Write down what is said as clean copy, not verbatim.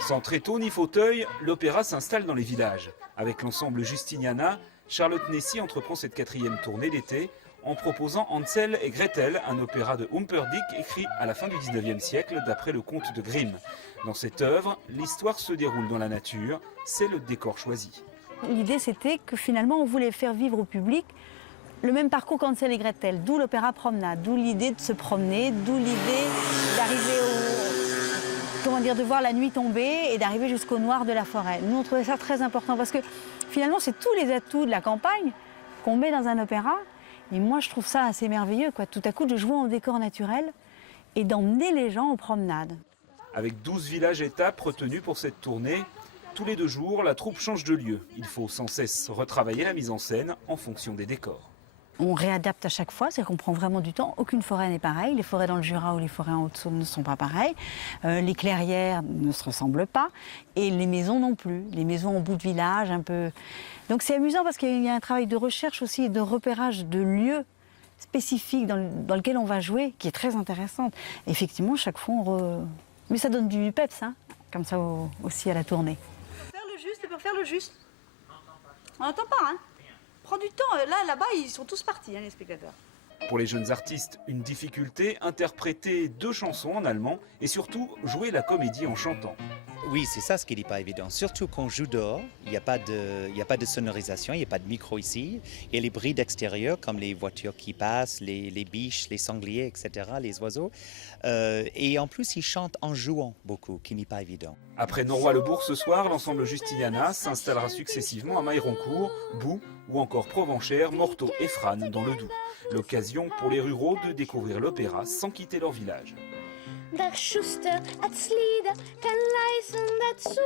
Sans tréteau ni fauteuil, l'opéra s'installe dans les villages. Avec l'ensemble Justiniana, Charlotte Nessy entreprend cette 4e tournée d'été en proposant Hansel et Gretel, un opéra de Humperdinck écrit à la fin du 19e siècle d'après le conte de Grimm. Dans cette œuvre, l'histoire se déroule dans la nature, c'est le décor choisi. L'idée c'était que finalement on voulait faire vivre au public le même parcours qu'Hansel et Gretel, d'où l'opéra promenade, d'où l'idée de se promener, d'où l'idée d'arriver de voir la nuit tomber et d'arriver jusqu'au noir de la forêt. Nous on trouvait ça très important parce que finalement c'est tous les atouts de la campagne qu'on met dans un opéra. Et moi, je trouve ça assez merveilleux, quoi. Tout à coup, de jouer en décor naturel et d'emmener les gens en promenade. Avec 12 villages-étapes retenus pour cette tournée, tous les 2 jours, la troupe change de lieu. Il faut sans cesse retravailler la mise en scène en fonction des décors. On réadapte à chaque fois, c'est qu'on prend vraiment du temps. Aucune forêt n'est pareille. Les forêts dans le Jura ou les forêts en Haute-Saône ne sont pas pareilles. Les clairières ne se ressemblent pas. Et les maisons non plus. Les maisons au bout de village, un peu. Donc c'est amusant parce qu'il y a un travail de recherche aussi et de repérage de lieux spécifiques dans lequel on va jouer, qui est très intéressante. Effectivement, chaque fois, mais ça donne du peps, hein, comme ça aussi à la tournée. Pour faire le juste. On n'entend pas, hein. Prends du temps. Là-bas, ils sont tous partis, hein, les spectateurs. Pour les jeunes artistes, une difficulté, interpréter 2 chansons en allemand et surtout jouer la comédie en chantant. Oui, c'est ça ce qui n'est pas évident. Surtout quand on joue dehors, il n'y a pas de sonorisation, il n'y a pas de micro ici. Il y a les bruits d'extérieur comme les voitures qui passent, les biches, les sangliers, etc., les oiseaux. Et en plus, ils chantent en jouant beaucoup, qui n'est pas évident. Après Noroy-le-Bourg ce soir, l'ensemble Justiniana s'installera successivement à Mailleroncourt, Boux ou encore Provenchères, Morteau et Frasnes dans le Doubs. L'occasion pour les ruraux de découvrir l'opéra sans quitter leur village. Der Schuster als Lieder, kein Leisen dazu.